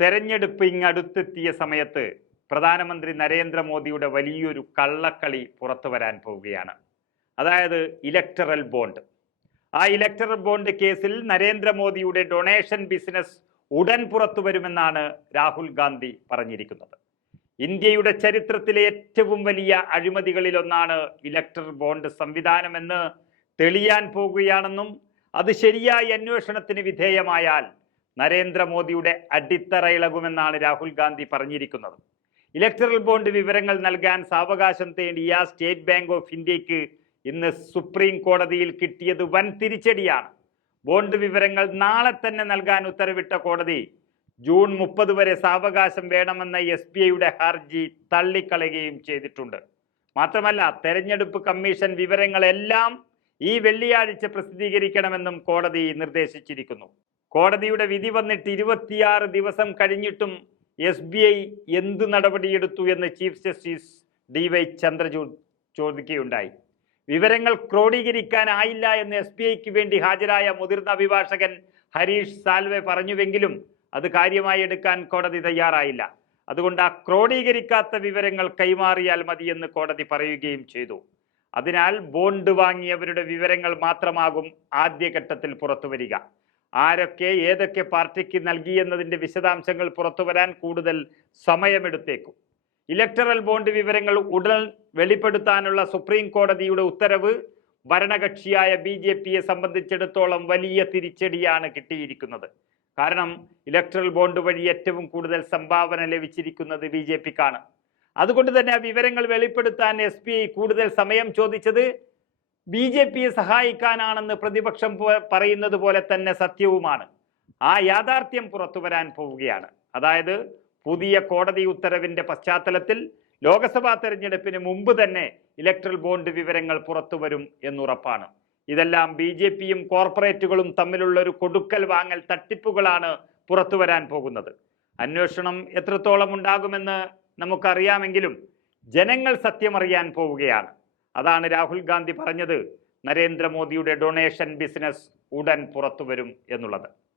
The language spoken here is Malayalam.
തെരഞ്ഞെടുപ്പ് ഇങ്ങടുത്തെത്തിയ സമയത്ത് പ്രധാനമന്ത്രി നരേന്ദ്രമോദിയുടെ വലിയൊരു കള്ളക്കളി പുറത്തു വരാൻ പോവുകയാണ്. അതായത് ഇലക്ടറൽ ബോണ്ട് ആ ഇലക്ടറൽ ബോണ്ട് കേസിൽ നരേന്ദ്രമോദിയുടെ ഡൊണേഷൻ ബിസിനസ് ഉടൻ പുറത്തു വരുമെന്നാണ് രാഹുൽ ഗാന്ധി പറഞ്ഞിരിക്കുന്നത്. ഇന്ത്യയുടെ ചരിത്രത്തിലെ ഏറ്റവും വലിയ അഴിമതികളിലൊന്നാണ് ഇലക്ടറൽ ബോണ്ട് സംവിധാനമെന്ന് തെളിയാൻ പോകുകയാണെന്നും അത് ശരിയായി അന്വേഷണത്തിന് വിധേയമായാൽ നരേന്ദ്രമോദിയുടെ അടിത്തറ ഇളകുമെന്നാണ് രാഹുൽ ഗാന്ധി പറഞ്ഞിരിക്കുന്നത്. ഇലക്ട്രൽ ബോണ്ട് വിവരങ്ങൾ നൽകാൻ സാവകാശം തേടിയ സ്റ്റേറ്റ് ബാങ്ക് ഓഫ് ഇന്ത്യയ്ക്ക് ഇന്ന് സുപ്രീം കോടതിയിൽ കിട്ടിയത് വൻ തിരിച്ചടിയാണ്. ബോണ്ട് വിവരങ്ങൾ നാളെ തന്നെ നൽകാൻ ഉത്തരവിട്ട കോടതി ജൂൺ മുപ്പത് വരെ സാവകാശം വേണമെന്ന എസ് ബി ഐയുടെ ഹർജി തള്ളിക്കളയുകയും ചെയ്തിട്ടുണ്ട്. മാത്രമല്ല തെരഞ്ഞെടുപ്പ് കമ്മീഷൻ വിവരങ്ങളെല്ലാം ഈ വെള്ളിയാഴ്ച പ്രസിദ്ധീകരിക്കണമെന്നും കോടതി നിർദ്ദേശിച്ചിരിക്കുന്നു. കോടതിയുടെ വിധി വന്നിട്ട് ഇരുപത്തിയാറ് ദിവസം കഴിഞ്ഞിട്ടും എസ് ബി ഐ എന്ത് നടപടിയെടുത്തു എന്ന് chief justice D Y Chandrachud ചോദിക്കുകയുണ്ടായി. വിവരങ്ങൾ ക്രോഡീകരിക്കാനായില്ല എന്ന് എസ് ബി ഐക്ക് വേണ്ടി ഹാജരായ മുതിർന്ന അഭിഭാഷകൻ ഹരീഷ് സാൽവെ പറഞ്ഞുവെങ്കിലും അത് കാര്യമായി എടുക്കാൻ കോടതി തയ്യാറായില്ല. അതുകൊണ്ട് ആ ക്രോഡീകരിക്കാത്ത വിവരങ്ങൾ കൈമാറിയാൽ മതിയെന്ന് കോടതി പറയുകയും ചെയ്തു. അതിനാൽ ബോണ്ട് വാങ്ങിയവരുടെ വിവരങ്ങൾ മാത്രമാകും ആദ്യഘട്ടത്തിൽ പുറത്തു വരിക ആരൊക്കെ ഏതൊക്കെ പാർട്ടിക്ക് നൽകിയെന്നതിന്റെ വിശദാംശങ്ങൾ പുറത്തു വരാൻ കൂടുതൽ സമയമെടുത്തേക്കും. ഇലക്ടറൽ ബോണ്ട് വിവരങ്ങൾ ഉടൻ വെളിപ്പെടുത്താനുള്ള സുപ്രീം കോടതിയുടെ ഉത്തരവ് ഭരണകക്ഷിയായ ബി ജെ പിയെ സംബന്ധിച്ചിടത്തോളം വലിയ തിരിച്ചടിയാണ് കിട്ടിയിരിക്കുന്നത്. കാരണം ഇലക്ടറൽ ബോണ്ട് വഴി ഏറ്റവും കൂടുതൽ സംഭാവന ലഭിച്ചിരിക്കുന്നത് ബി ജെ പിക്കാണ്. അതുകൊണ്ട് തന്നെ ആ വിവരങ്ങൾ വെളിപ്പെടുത്താൻ എസ് കൂടുതൽ സമയം ചോദിച്ചത് ബി ജെ പിയെ സഹായിക്കാനാണെന്ന് പ്രതിപക്ഷം പറയുന്നത് പോലെ തന്നെ സത്യവുമാണ്. ആ യാഥാർത്ഥ്യം പുറത്തു വരാൻ പോവുകയാണ്. അതായത് പുതിയ കോടതി ഉത്തരവിന്റെ പശ്ചാത്തലത്തിൽ ലോക്സഭാ തെരഞ്ഞെടുപ്പിന് മുമ്പ് തന്നെ ഇലക്ട്രൽ ബോണ്ട് വിവരങ്ങൾ പുറത്തു വരും എന്നുറപ്പാണ്. ഇതെല്ലാം ബി ജെ പിയും കോർപ്പറേറ്റുകളും തമ്മിലുള്ള ഒരു കൊടുക്കൽ വാങ്ങൽ തട്ടിപ്പുകളാണ് പുറത്തു വരാൻ പോകുന്നത്. അന്വേഷണം എത്രത്തോളം ഉണ്ടാകുമെന്ന് നമുക്കറിയാമെങ്കിലും ജനങ്ങൾ സത്യമറിയാൻ പോവുകയാണ്. അതാണ് രാഹുൽ ഗാന്ധി പറഞ്ഞത്. നരേന്ദ്രമോദിയുടെ ഡൊണേഷൻ ബിസിനസ് ഉടൻ പുറത്തുവരും എന്നുള്ളത്.